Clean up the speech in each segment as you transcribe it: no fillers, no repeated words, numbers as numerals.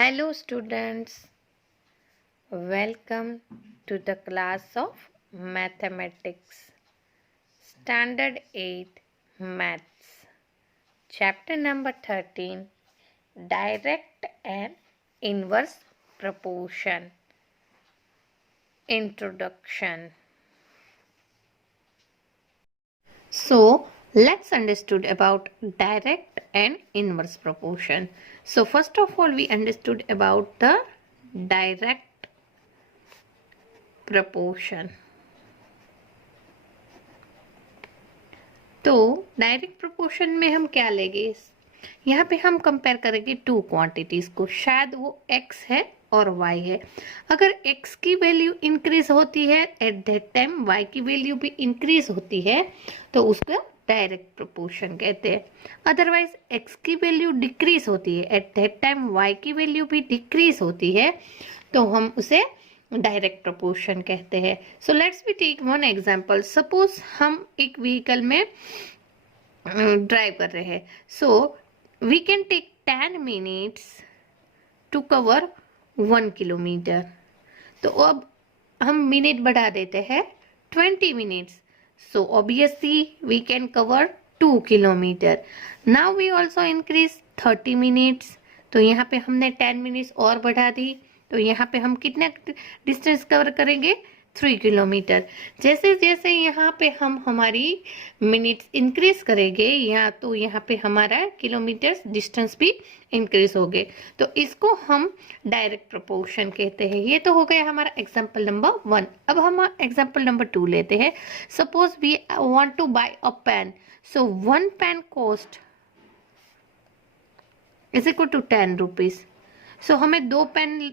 Hello, students. Welcome to the class of Mathematics, Standard 8 Maths, Chapter number 13, Direct and Inverse Proportion. Introduction. So, let's understood about direct and inverse proportion. So, first of all, we understood about the direct proportion. तो direct proportion में हम क्या लेंगे? यहाँ पे हम compare करेंगे two quantities को, शायद वो x है और y है। अगर x की वैल्यू इंक्रीज होती है एट दैट टाइम y की वैल्यू भी इंक्रीज होती है तो उसको डायरेक्ट प्रोपोर्शन कहते हैं। अदरवाइज x की वैल्यू डिक्रीज होती है एट दैट टाइम y की वैल्यू भी डिक्रीज होती है तो हम उसे डायरेक्ट प्रोपोर्शन कहते हैं। So let's be take one example. Suppose हम एक व्हीकल में ड्राइव कर रहे हैं। So we can take 10 minutes to cover 1 kilometre. तो अब हम मिनट बढ़ा देते हैं 20 minutes. So obviously we can cover 2 kilometre. Now we also increase 30 minutes. तो यहाँ पे हमने 10 मिनट्स और बढ़ा दी तो यहाँ पे हम कितना डिस्टेंस कवर करेंगे? 3 किलोमीटर। जैसे जैसे यहाँ पे हम हमारी मिनट्स इंक्रीज करेंगे तो यहाँ पे हमारा किलोमीटर डिस्टेंस भी इंक्रीज होगे। तो इसको हम डायरेक्ट प्रोपोर्शन कहते हैं। ये तो हो गया हमारा एग्जाम्पल नंबर 1। अब हम एग्जाम्पल नंबर 2 लेते हैं। Suppose we want to buy a pen. So 1 pen cost is equal to 10 rupees. So हमें 2 पेन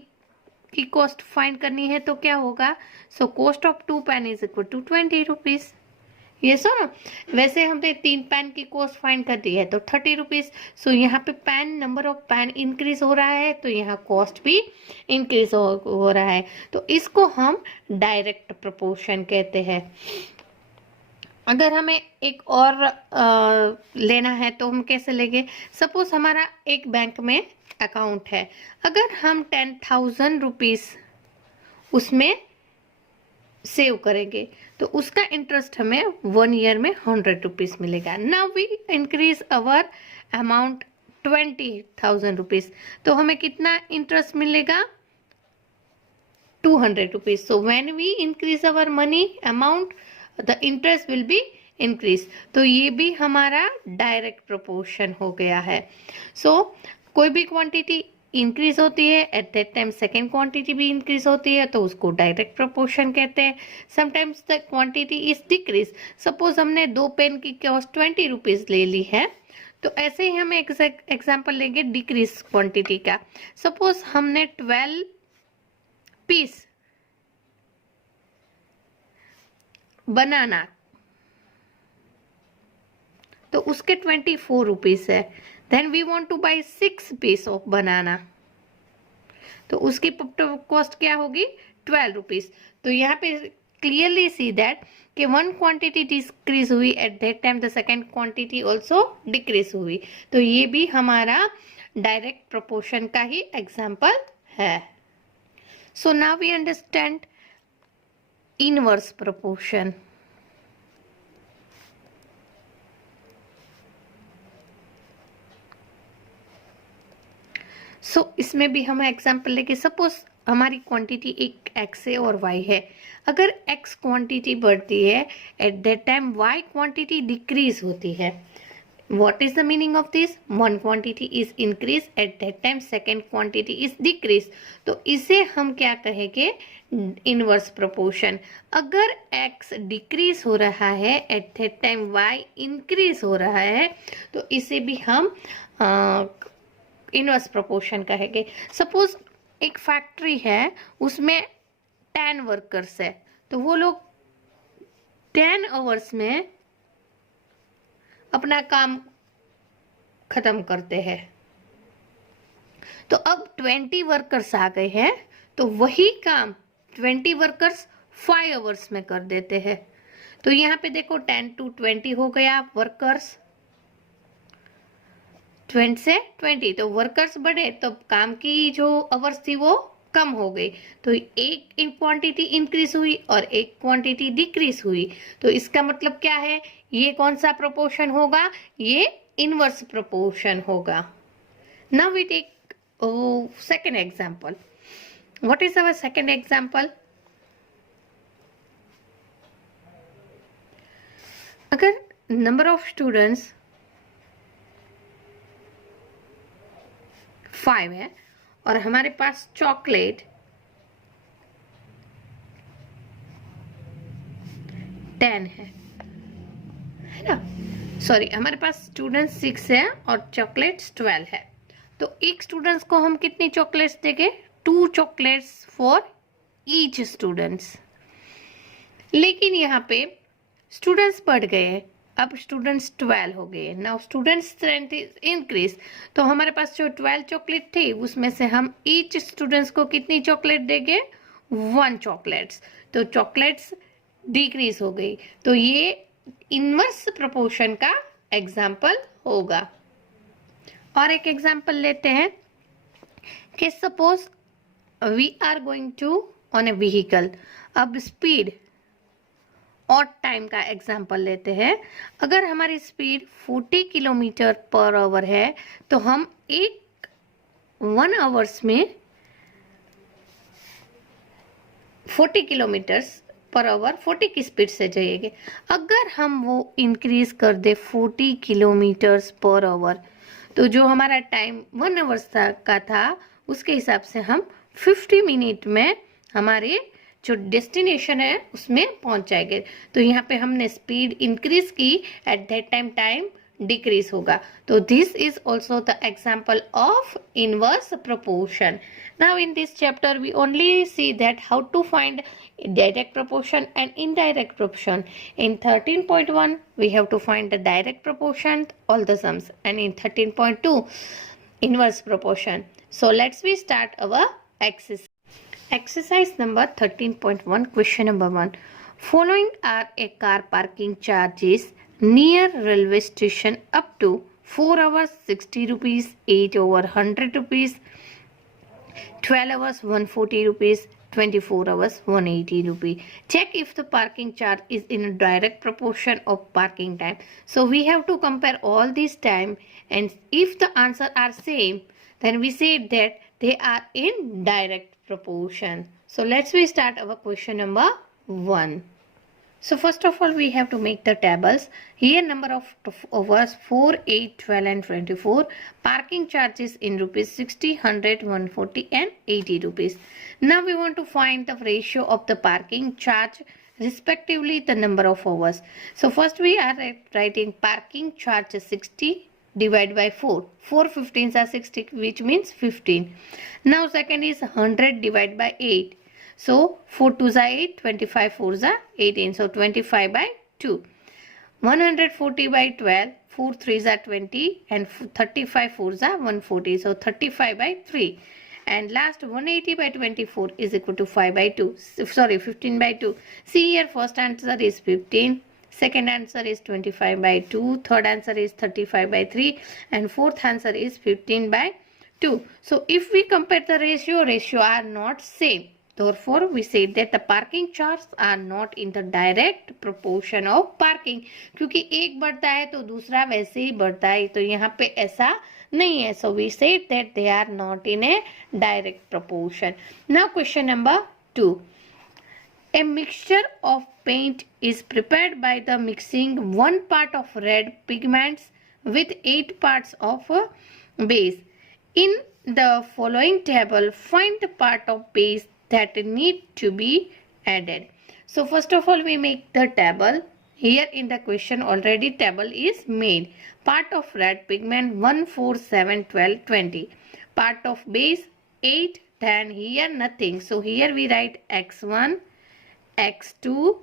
की कॉस्ट फाइंड करनी है तो क्या होगा? So cost of 2 pen is equal to 20 rupees. ये सो वैसे हमने 3 पेन की कॉस्ट फाइंड कर दी है तो 30 रुपीज। सो यहाँ पे pen number of pen increase हो रहा है तो यहाँ कॉस्ट भी इंक्रीज हो रहा है। तो इसको हम डायरेक्ट प्रोपोर्शन कहते हैं। अगर हमें एक और लेना है तो हम कैसे लेंगे? सपोज हमारा एक बैंक में अकाउंट है। अगर हम 10,000 रुपीज उसमें सेव करेंगे तो उसका इंटरेस्ट हमें 1 ईयर में 100 रुपीज मिलेगा। Now we increase our amount 20,000 rupees तो हमें कितना इंटरेस्ट मिलेगा? 200 rupees. So when we increase our money amount the interest will be increase. तो ये भी हमारा डायरेक्ट प्रोपोर्शन हो गया है। सो कोई भी क्वांटिटी इंक्रीज होती है at that time second quantity भी इंक्रीज होती है तो उसको डायरेक्ट प्रोपोर्शन कहते हैं। Sometimes the quantity is decrease. Suppose हमने 2 पेन की कॉस्ट 20 रुपीज ले ली है तो ऐसे ही हम एग्जाम्पल लेंगे डिक्रीज क्वांटिटी का। सपोज हमने 12 पीस बनाना तो उसके 24 रुपीज है। Then we want to buy 6 piece of banana तो उसकी कॉस्ट क्या होगी? 12 रुपीज। तो यहाँ पे क्लियरली सी दैट कि 1 क्वांटिटी डिक्रीज हुई eight that time the second quantity also decrease हुई। तो ये भी हमारा डायरेक्ट प्रोपोर्शन का ही एग्जाम्पल है। So now we understand inverse proportion. इसमें भी हम एग्जांपल लेके सपोज हमारी क्वांटिटी एक x है और y है। अगर x क्वांटिटी बढ़ती है at that time y quantity decrease होती है। What is the meaning of this? One quantity is increase at that time second quantity is decrease। तो इसे हम क्या कहेंगे? Inverse proportion. अगर x डिक्रीज हो रहा है at that time y increase हो रहा है तो इसे भी हम इनवर्स प्रोपोर्शन कहेंगे। सपोज एक फैक्ट्री है उसमें 10 वर्कर्स है तो वो लोग 10 आवर्स में अपना काम खत्म करते हैं। तो अब 20 वर्कर्स आ गए हैं तो वही काम 20 वर्कर्स 5 आवर्स में कर देते हैं। तो यहाँ पे देखो 10 to 20 हो गया वर्कर्स। 20 से 20, तो वर्कर्स बढ़े तो काम की जो आवर्स थी वो कम हो गई, तो एक क्वांटिटी इंक्रीज हुई और एक क्वांटिटी डिक्रीज हुई। तो इसका मतलब क्या है, ये कौन सा प्रोपोर्शन होगा, ये इनवर्स प्रोपोर्शन होगा। Now we take second example. What is our second example? अगर नंबर ऑफ स्टूडेंट्स 5 है और हमारे पास चॉकलेट 10 है ना, सॉरी हमारे पास स्टूडेंट 6 है और चॉकलेट्स 12 है, तो एक स्टूडेंट्स को हम कितनी चॉकलेट्स देंगे, 2 चॉकलेट्स फॉर ईच स्टूडेंट्स। लेकिन यहाँ पे स्टूडेंट्स बढ़ गए, अब स्टूडेंट्स 12 हो गए, now students strength is increase, तो हमारे पास जो 12 चॉकलेट थी उसमें से हम ईच स्टूडेंट्स को कितनी चॉकलेट देंगे, 1 चॉकलेट्स, तो चॉकलेट्स डिक्रीज हो गई, तो ये इनवर्स प्रोपोर्शन का एग्जाम्पल होगा। और एक एग्जाम्पल लेते हैं कि suppose we are going to on a vehicle, अब स्पीड और टाइम का एग्जाम्पल लेते हैं। अगर हमारी स्पीड 40 किलोमीटर पर आवर है तो हम 1 आवर्स में 40 किलोमीटर्स पर आवर 40 की स्पीड से जाएंगे। अगर हम वो इंक्रीज कर दे 40 किलोमीटर्स पर आवर, तो जो हमारा टाइम 1 आवर्स का था उसके हिसाब से हम 50 मिनट में हमारे जो डेस्टिनेशन है उसमें पहुंच जाएंगे। तो यहाँ पे हमने स्पीड इंक्रीज की, एट दैट टाइम डिक्रीज होगा। तो this is also the example of inverse proportion. Now in this chapter we only see that how to find direct proportion and indirect proportion. In 13.1 we have to find the direct proportion, all the sums, and in 13.2 inverse proportion. So let's we start our exercise. Exercise number 13.1, question number 1. Following are a car parking charges near railway station up to 4 hours 60 rupees, 8 over 100 rupees, 12 hours 140 rupees, 24 hours 180 rupees. Check if the parking charge is in a direct proportion of parking time. So we have to compare all this time, and if the answer are same, then we say that they are in direct proportion. So let's we start our question number 1. So first of all we have to make the tables. Here number of hours 4, 8, 12 and 24. Parking charges in rupees 60, 100, 140 and 80 rupees. Now we want to find the ratio of the parking charge respectively the number of hours. So first we are writing parking charge 60 divide by 4. 4 15s are 60, which means 15. Now second is 100 divide by 8. So 4 2s are 8, 25 4s are 18. So 25 by 2. 140 by 12, 4 3s are 20 and 35 4s are 140. So 35 by 3. And last 180 by 24 is equal to 5 by 2. Sorry, 15 by 2. See here, first answer is 15. Second answer is 25 by 2. Third answer is 35 by 3. And fourth answer is 15 by 2. So if we compare the ratio are not same. Therefore, we say that the parking charges are not in the direct proportion of parking. क्योंकि एक बढ़ता है तो दूसरा वैसे ही बढ़ता है, तो यहाँ पे ऐसा नहीं है. So we say that they are not in a direct proportion. Now question number 2. A mixture of paint is prepared by the mixing 1 part of red pigments with 8 parts of base. In the following table, find the part of base that need to be added. So first of all we make the table. Here in the question already table is made. Part of red pigment 1, 4, 7, 12, 20. Part of base 8, then here nothing. So here we write x1, x2,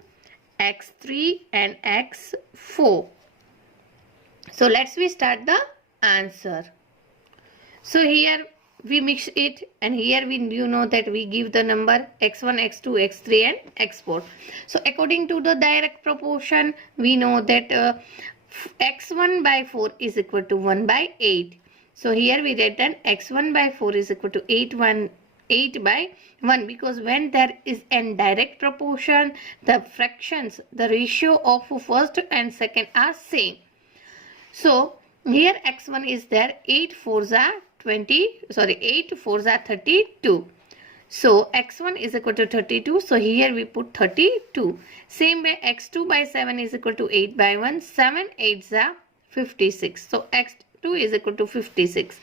x3 and x4. So let's we start the answer. So here we mix it, and here we that we give the number x1, x2, x3 and x4. So according to the direct proportion we know that x1 by 4 is equal to 1 by 8. So here we written x1 by 4 is equal to 8 by 1, because when there is in direct proportion, the fractions, the ratio of first and second are same. So here x1 is there, 8 4s are 32. So x1 is equal to 32. So here we put 32. Same way x2 by 7 is equal to 8 by 1. 7 8s are 56. So x2 is equal to 56.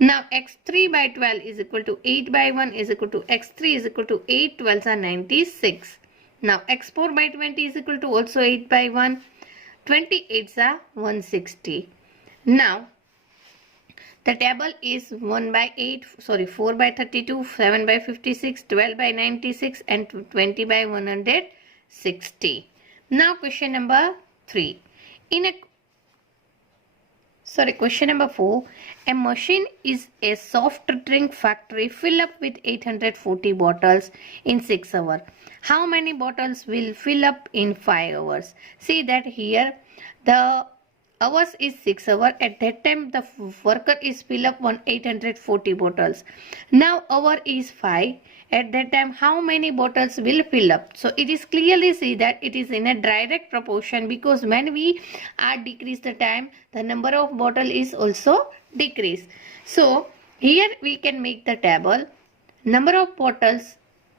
Now x3 by 12 is equal to 8 by 1 is equal to x3 is equal to 8 12s are 96. Now x4 by 20 is equal to also 8 by 1. 28s are 160. Now the table is 4 by 32, 7 by 56, 12 by 96 and 20 by 160. Now question number 3. Question number 4. A machine is a soft drink factory. Fill up with 840 bottles in 6 hours. How many bottles will fill up in 5 hours? See that here the hours is 6 hours. At that time the worker is fill up 840 bottles. Now hour is 5. At that time how many bottles will fill up? So it is clearly see that it is in a direct proportion, because when we decrease the time, the number of bottle is also decrease. So here we can make the table, number of bottles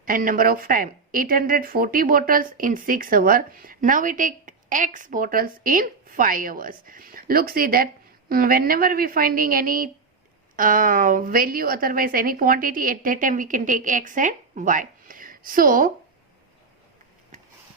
and number of time. 840 bottles in 6 hours. Now we take x bottles in 5 hours. Look, see that whenever we finding any value, otherwise any quantity, at that time we can take x and y. So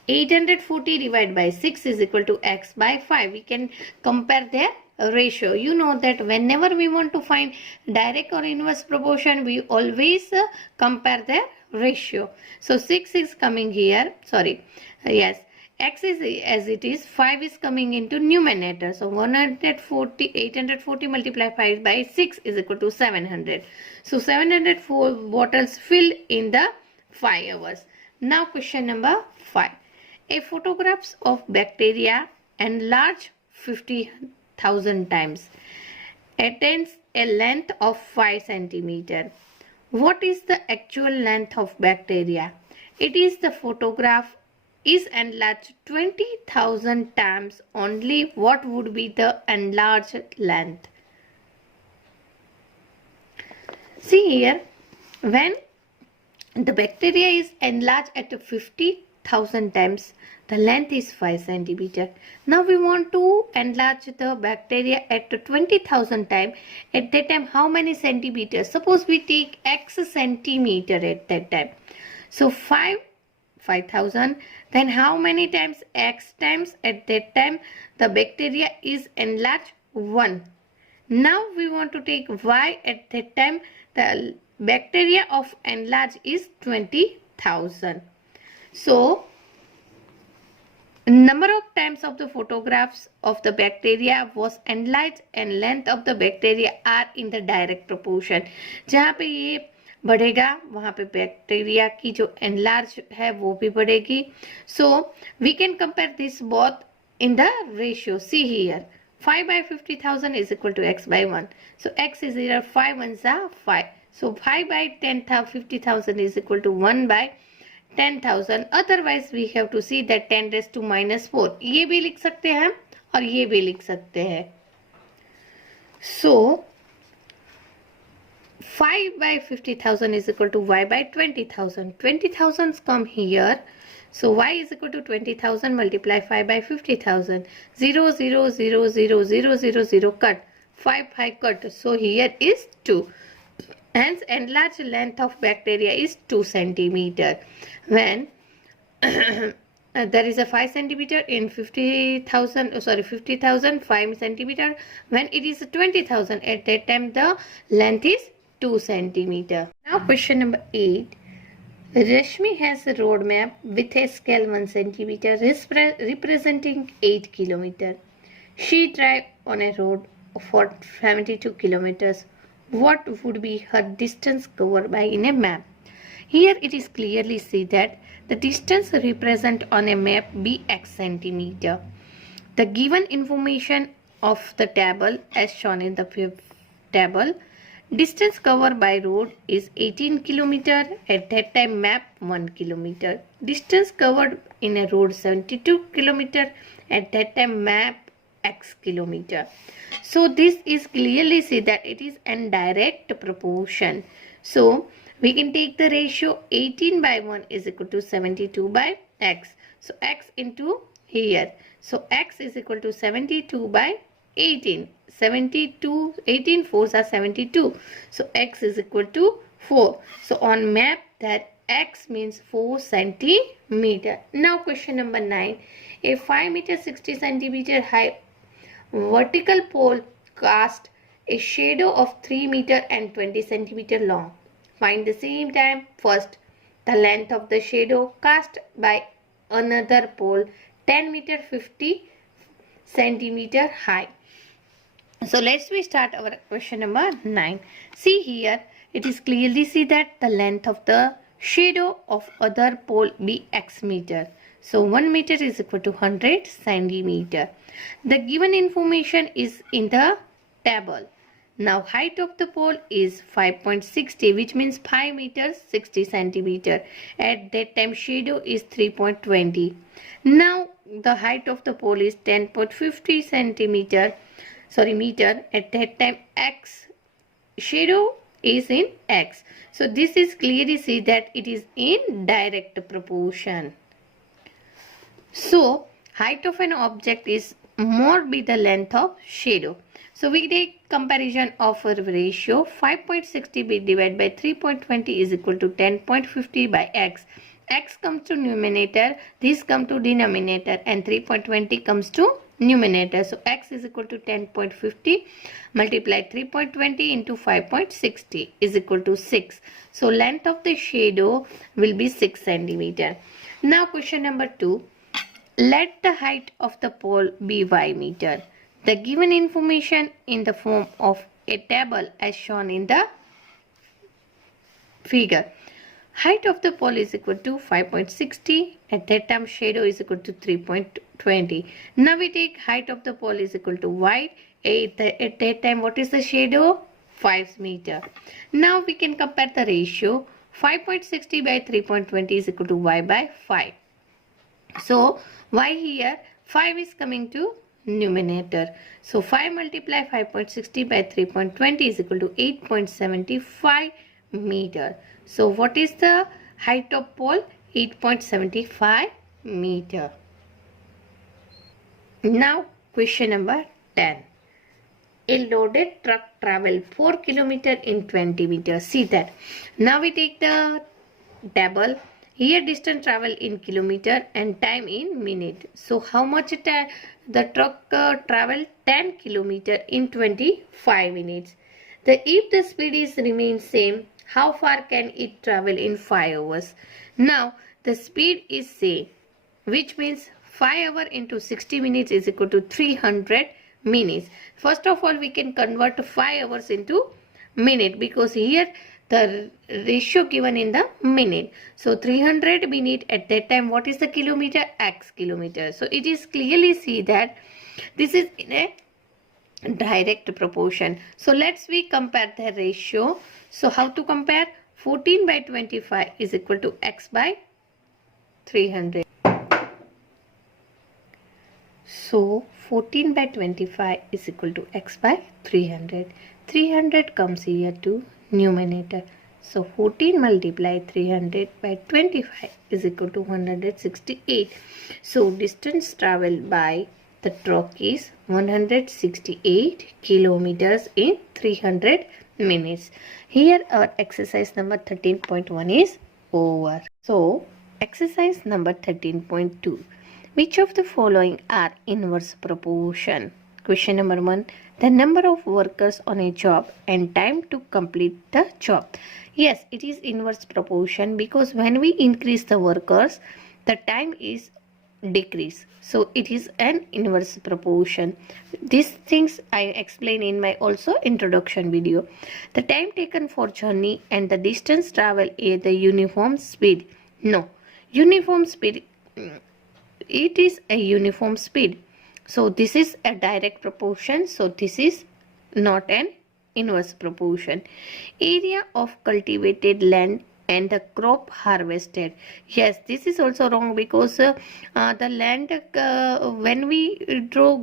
840 divided by 6 is equal to x by 5. We can compare their ratio. You know that whenever we want to find direct or inverse proportion, we always compare their ratio. So 6 is coming here, x is as it is, 5 is coming into numerator. So 840 multiplied 5 by 6 is equal to 700. So 704 bottles filled in the 5 hours. Now question number 5. A photographs of bacteria enlarged 50,000 times attains a length of 5 cm. What is the actual length of bacteria? It is the photograph is enlarged 20,000 times only. What would be the enlarged length? See here, when the bacteria is enlarged at 50,000 times, the length is 5 cm. Now we want to enlarge the bacteria at 20,000 times. At that time how many centimeters? Suppose we take x centimeter at that time. So 5,000, then how many times? X times. At that time the bacteria is enlarged 1. Now we want to take y. At that time the bacteria of enlarged is 20,000. So number of times of the photographs of the bacteria was enlarged and length of the bacteria are in the direct proportion. जहाँ पे ये बढ़ेगा वहाँ पे bacteria की जो enlarge है वो भी बढ़ेगी. So we can compare this both in the ratio. See here 5 by 50,000 is equal to x by 1. So x is here 5 ones are 5. So 5 by 50,000 is equal to 1 by 10,000. Otherwise we have to see that 10 raised to minus 4. ये भी लिख सकते हैं हम और ये भी लिख सकते हैं. So 5 by 50,000 is equal to y by 20,000. 20,000 come here. So y is equal to 20,000 multiply 5 by 50,000. 0, 0, 0, 0, 0, 0, 0 cut. 5, 5 cut. So here is 2. Hence enlarged length of bacteria is 2 centimeter. When there is a 5 centimeter in 50,000, 50,000, 5 centimeter. When it is 20,000, at that time the length is 2 centimeter. Now question number 8. Rashmi has a road map with a scale 1 centimeter representing 8 kilometer. She drive on a road for 72 kilometers. What would be her distance covered by in a map? Here it is clearly see that the distance represent on a map be x centimeter. The given information of the table as shown in the table. Distance covered by road is 18 kilometer. At that time map 1 kilometer. Distance covered in a road 72 kilometer. At that time map x kilometer. So this is clearly see that it is in direct proportion. So we can take the ratio 18 by 1 is equal to 72 by x. So x into here. So x is equal to 72 by 18. 72, 18 fours are 72. So x is equal to 4. So on map that x means 4 centimeter. Now question number 9. A 5 meter 60 centimeter high vertical pole cast a shadow of 3 meter and 20 centimeter long. Find the same time first the length of the shadow cast by another pole 10 meter 50 centimeter high. So let's we start our question number 9. See here, it is clearly see that the length of the shadow of other pole be x meter. So 1 meter is equal to 100 centimeter. The given information is in the table. Now height of the pole is 5.60, which means 5 meters 60 centimeter. At that time shadow is 3.20. Now the height of the pole is 10.50 centimeter. Meter. At that time x shadow is in x. So this is clearly see that it is in direct proportion. So height of an object is more be the length of shadow. So we take comparison of a ratio 5.60 be divided by 3.20 is equal to 10.50 by x. X comes to numerator, this comes to denominator, and 3.20 comes to numerator. So x is equal to 10.50 multiply 3.20 into 5.60 is equal to 6. So length of the shadow will be 6 centimeter. Now question number 2. Let the height of the pole be y meter. The given information in the form of a table as shown in the figure. Height of the pole is equal to 5.60. At that time shadow is equal to 3.20. Now we take height of the pole is equal to y. At that time what is the shadow? 5 meter. Now we can compare the ratio. 5.60 by 3.20 is equal to y by 5. So y here 5 is coming to numerator. So 5 multiply 5.60 by 3.20 is equal to 8.75 meter. So what is the height of pole? 8.75 meter. Now question number 10. A loaded truck travel 4 kilometer in 20 meters. See that. Now we take the table. Here distance travel in kilometer and time in minute. So how much the truck travel 10 kilometer in 25 minutes. If the speed is remain same, how far can it travel in 5 hours? Now the speed is same, which means 5 hours into 60 minutes is equal to 300 minutes. First of all we can convert 5 hours into minute because here the ratio given in the minute. So 300 minute at that time what is the kilometer? X kilometer. So it is clearly see that this is in a direct proportion. So let's we compare the ratio. So how to compare? 14 by 25 is equal to x by 300. So 14 by 25 is equal to x by 300. 300 comes here to numerator. So 14 multiply 300 by 25 is equal to 168. So distance traveled by the truck is 168 kilometers in 300 minutes. Here our exercise number 13.1 is over. So exercise number 13.2. Which of the following are inverse proportion? Question number 1. The number of workers on a job and time to complete the job. Yes, it is inverse proportion because when we increase the workers, the time is decrease. So it is an inverse proportion. These things I explain in my also introduction video. The time taken for journey and the distance travel is the uniform speed. No, uniform speed, it is a uniform speed. So this is a direct proportion. So this is not an inverse proportion. Area of cultivated land and the crop harvested. Yes, this is also wrong because the land when we draw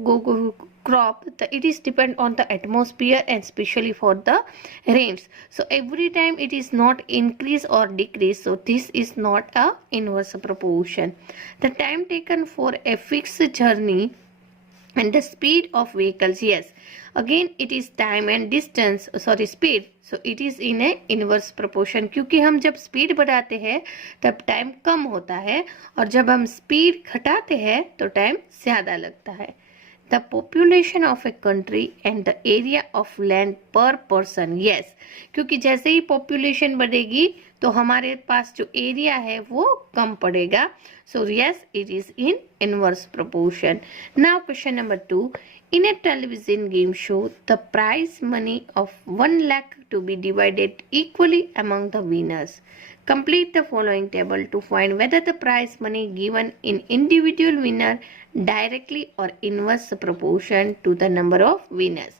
crop, it is depend on the atmosphere and especially for the rains. So every time it is not increase or decrease. So this is not a inverse proportion. The time taken for a fixed journey and the speed of vehicles, yes, again it is time and distance, sorry speed, so it is in a inverse proportion क्योंकि हम जब speed बढ़ाते हैं तब time कम होता है और जब हम स्पीड घटाते हैं तो टाइम ज़्यादा लगता है. The population of a country and the area of land per person, yes, क्योंकि जैसे ही population बढ़ेगी तो हमारे पास जो एरिया है वो कम पड़ेगा. So yes, it is in inverse proportion. Now question number 2. In a television game show, the prize money of 1 lakh to be divided equally among the winners. Complete the following table to find whether the prize money given in individual winner directly or inverse proportion to the number of winners.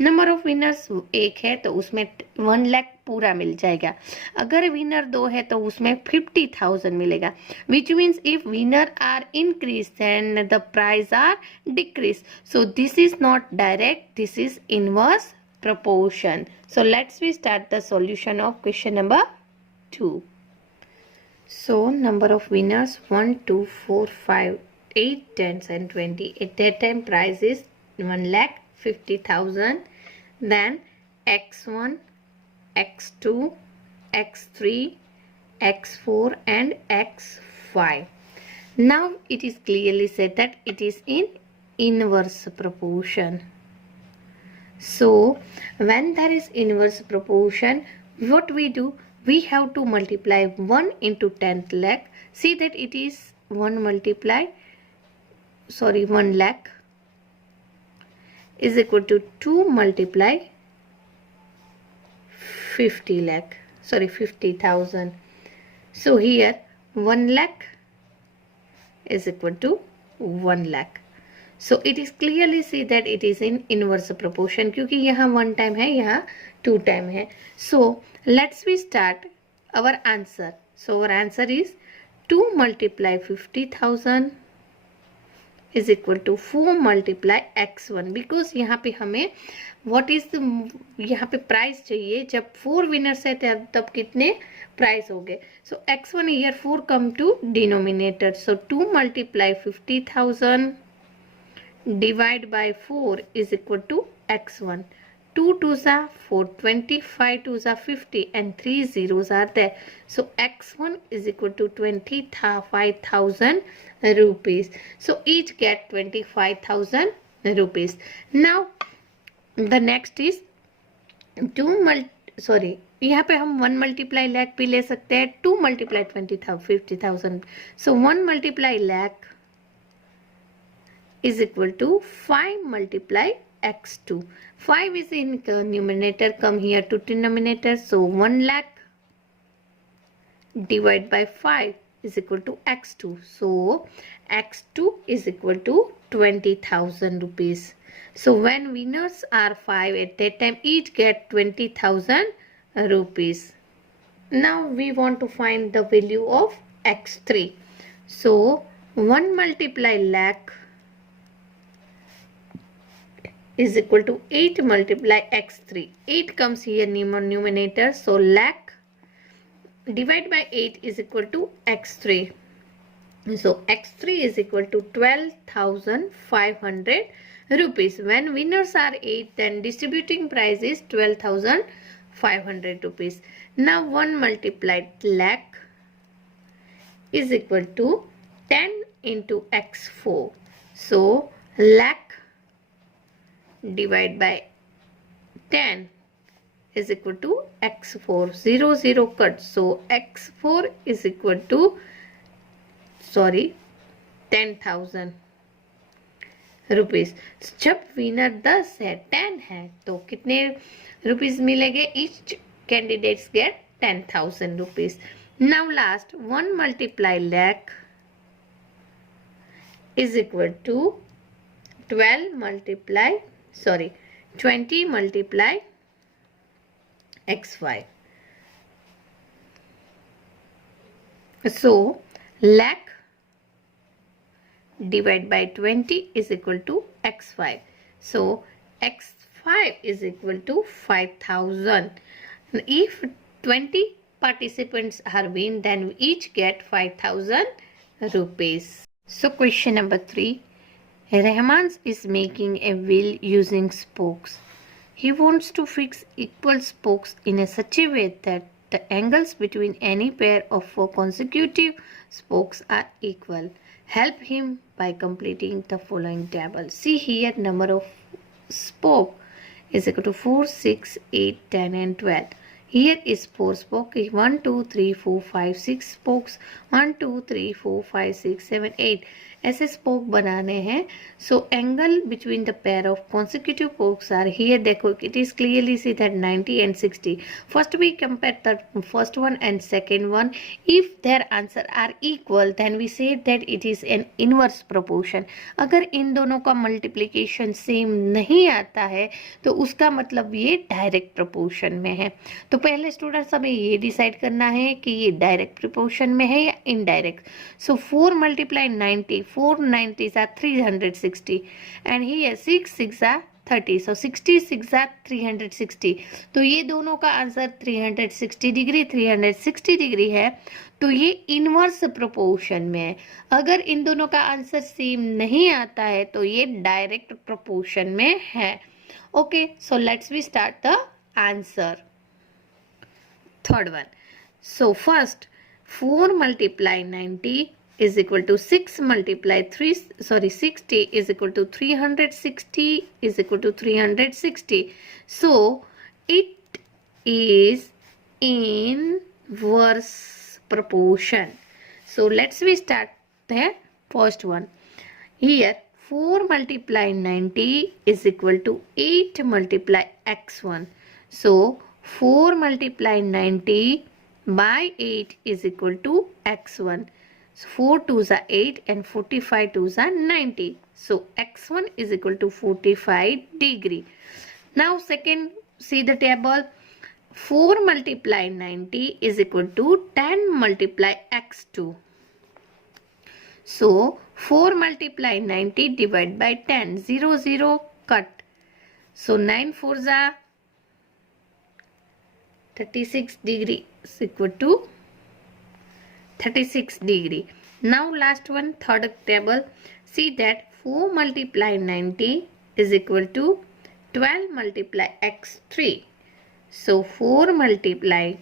Number of winners एक है तो उसमें 1 लाख पूरा मिल जाएगा. अगर winner 2 है तो उसमें 50,000 मिलेगा. Which means if winner are increase and the prize are decrease. So this is not direct, this is inverse proportion. So let's we start the solution of question number 2. So number of winners 1, 2, 4, 5, 8, 10 and 20. At that time price is 1,50,000. Then x1, x2, x3, x4 and x5. Now it is clearly said that it is in inverse proportion. So when there is inverse proportion, what we do? We have to multiply 1 into 10th lakh. See that it is 1 lakh is equal to 2 multiply 50 lakh. Sorry, 50,000. So here 1 lakh is equal to 1 lakh. So it is clearly see that it is in inverse proportion क्योंकि यहाँ 1 time है, यहाँ 2 time है. So let's we start our answer. So our answer is 2 multiply 50,000 is equal to 4 multiply x1 because यहाँ पे हमें what is the यहाँ पे प्राइस चाहिए. जब 4 विनर्स है तब कितने प्राइस हो गए. So x1 here 4 come to denominator. So 2 multiply 50,000 divide by 4 is equal to x1. 2 2s are 4, 25 2s are 50 and 3 zeros are there. So x1 is equal to 25,000 rupees. So each get 25,000 rupees. Now the next is यहाँ पे हम 1 multiply lakh भी ले सकते हैं, 2 multiply 50,000. So 1 multiply lakh is equal to 5 multiply x2. 5 is in numerator, come here to denominator. So 1 lakh divided by 5 is equal to x2. So x2 is equal to 20,000 rupees. So when winners are 5 at that time each get 20,000 rupees. Now we want to find the value of x3. So 1 multiply lakh is equal to 8 multiply x3. 8 comes here numerator. So lakh divided by 8 is equal to x3. So x3 is equal to 12,500 rupees. When winners are 8 then distributing price is 12,500 rupees. Now 1 multiplied lakh is equal to 10 into x4. So lakh divide by 10 is equal to x4. 0 0 cut. So x4 is equal to 10,000 rupees. जब winner 10 है 10 है तो कितने rupees मिलेंगे? Each candidates get 10,000 rupees. Now last 1 multiply lakh is equal to 20 multiply x5. So lakh divided by 20 is equal to x5. So x5 is equal to 5,000. If 20 participants are win, then we each get 5,000 rupees. So question number 3. Rahman is making a wheel using spokes. He wants to fix equal spokes in such a way that the angles between any pair of 4 consecutive spokes are equal. Help him by completing the following table. See here, number of spoke is equal to 4, 6, 8, 10 and 12. Here is 4 spokes. 1, 2, 3, 4, 5, 6 spokes. 1, 2, 3, 4, 5, 6, 7, 8. ऐसे spoke बनाने हैं. So angle between the pair of consecutive spokes are here. देखो, it is clearly see that 90 and 60. First we compare the first one and second one. If their answer are equal, then we say that it is an inverse proportion. अगर इन दोनों का multiplication same नहीं आता है तो उसका मतलब ये डायरेक्ट प्रोपोर्शन में है. तो पहले स्टूडेंट्स हमें ये डिसाइड करना है कि ये डायरेक्ट प्रोपोर्शन में है या indirect. So 4 multiply 90, 4 90s are 360 and here 6 6 are 30. So 66 are 360. तो ये दोनों का आंसर 360 डिग्री 360 डिग्री है. तो ये इनवर्स प्रोपोर्शन में है. अगर इन दोनों का आंसर सेम नहीं आता है तो ये डायरेक्ट प्रोपोर्शन में है. Okay, so let's we start the answer. Third one. So first 4 multiply 90 is equal to 6 multiply 60 is equal to 360 is equal to 360. So it is inverse proportion. So let's we start the first one. Here 4 multiply 90 is equal to 8 multiply x1. So 4 multiply 90 by 8 is equal to x1. So 4 2s are 8 and 45 2s are 90. So x1 is equal to 45 degree. Now second, see the table. 4 multiply 90 is equal to 10 multiply x2. So 4 multiply 90 divided by 10. 0 0 cut. So 9 4s are 36 degree is equal to 36 degree. Now last one, third table. See that 4 multiply 90 is equal to 12 multiply x3. So 4 multiply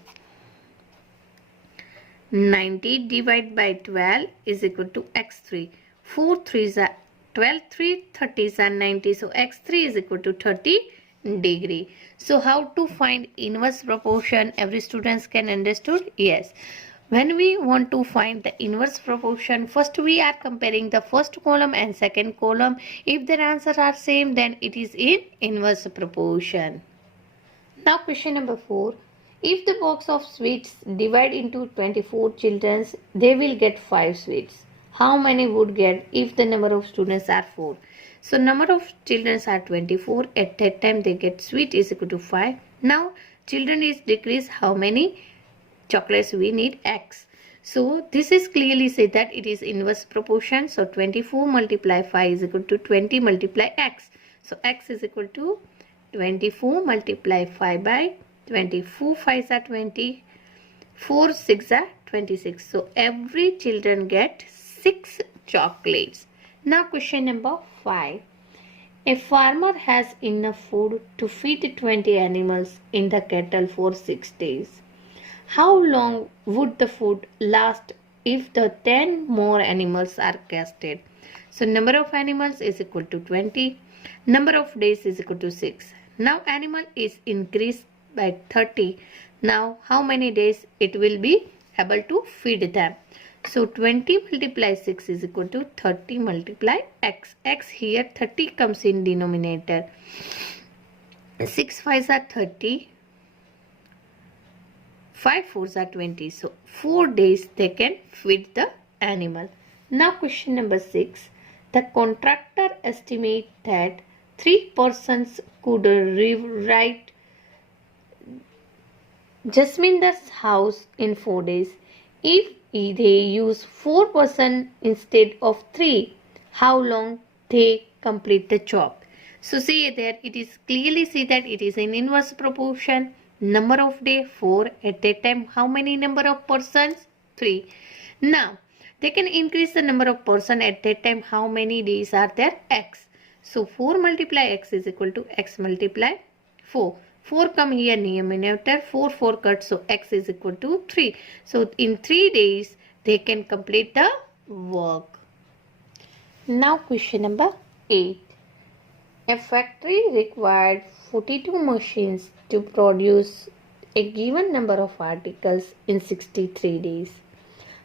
90 divided by 12 is equal to x3. 4 3s are 12, 3 30s are 90. So x3 is equal to 30 degree. So how to find inverse proportion? Every students can understood? Yes. When we want to find the inverse proportion, first we are comparing the first column and second column. If their answers are same, then it is in inverse proportion. Now question number 4. If the box of sweets divide into 24 children, they will get 5 sweets. How many would get if the number of students are 4? So number of children are 24. At that time they get sweet is equal to 5. Now children is decreased. How many chocolates we need? X. So this is clearly say that it is inverse proportion. So 24 multiply 5 is equal to 20 multiply x. So x is equal to 24 multiply 5 by 20. 4 5s are 20. 4 6 are 26. So every children get 6 chocolates. Now question number 5. A farmer has enough food to feed 20 animals in the kettle for 6 days. How long would the food last if the 10 more animals are casted? So number of animals is equal to 20. Number of days is equal to 6. Now animal is increased by 30. Now how many days it will be able to feed them? So 20 multiply 6 is equal to 30 multiply x. X here 30 comes in denominator. 6 5s are 30. 5 4s are 20. So 4 days they can feed the animal. Now question number 6. The contractor estimate that 3 persons could rewrite Jasminder's house in 4 days. If they use 4% instead of 3, how long they complete the job? So see there, it is clearly see that it is in inverse proportion. Number of day 4. At that time, how many number of persons? 3. Now, they can increase the number of person at that time. How many days are there? X. So 4 multiply X is equal to X multiply 4. 4 come here numerator, 4 cut, so X is equal to 3. So in 3 days they can complete the work. Now question number 8. A factory required 42 machines to produce a given number of articles in 63 days.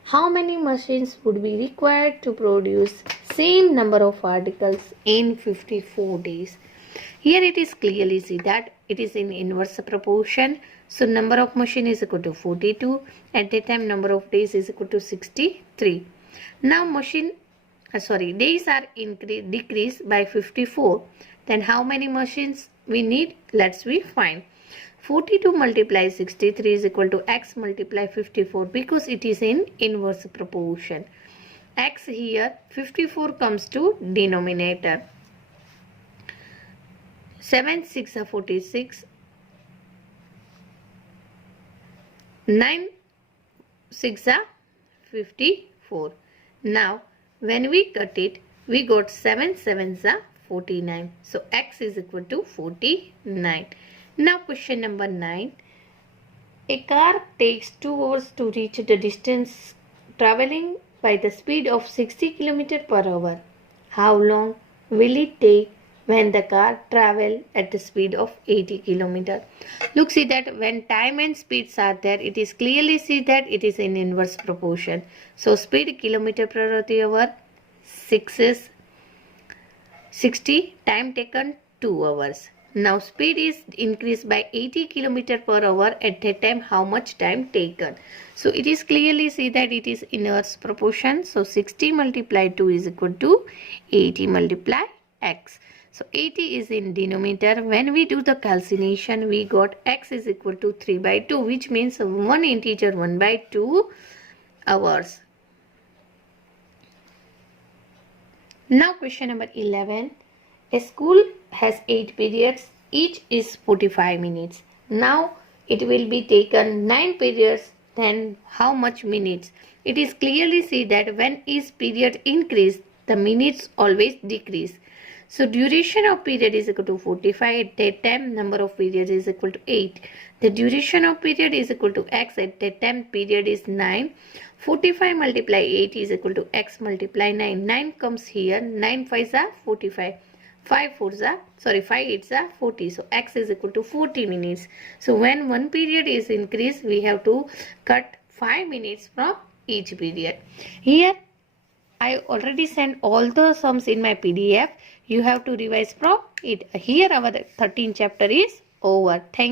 How many machines would be required to produce same number of articles in 54 days? Here it is clearly see that it is in inverse proportion. So number of machine is equal to 42. At that time number of days is equal to 63. Now days are decreased by 54. Then how many machines we need? Let's we find. 42 multiply 63 is equal to X multiply 54 because it is in inverse proportion. X here 54 comes to denominator. 7 6 are 46. 9 6 are 54. Now when we cut it, we got 7 7s are 49. So X is equal to 49. Now question number 9. A car takes 2 hours to reach the distance traveling by the speed of 60 km per hour. How long will it take when the car travel at the speed of 80 km? Look, see that when time and speeds are there, it is clearly see that it is in inverse proportion. So speed kilometer per hour, 6 is 60, time taken 2 hours. Now speed is increased by 80 km per hour. At that time how much time taken? So it is clearly see that it is inverse proportion. So 60 multiply 2 is equal to 80 multiply X. So 80 is in denominator. When we do the calculation, we got X is equal to 3 by 2, which means one integer 1 by 2 hours. Now question number 11. A school has 8 periods, each is 45 minutes. Now it will be taken 9 periods, then how much minutes? It is clearly see that when each period increase, the minutes always decrease. So duration of period is equal to 45. At that time number of periods is equal to 8. The duration of period is equal to X. At that time period is 9. 45 multiply 8 is equal to X multiply 9. 9 comes here. 9 5s are 45. 5 8s are 40. So X is equal to 40 minutes. So when one period is increased, we have to cut 5 minutes from each period. Here I already sent all the sums in my PDF. You have to revise from it. Here our 13th chapter is over. Thank you.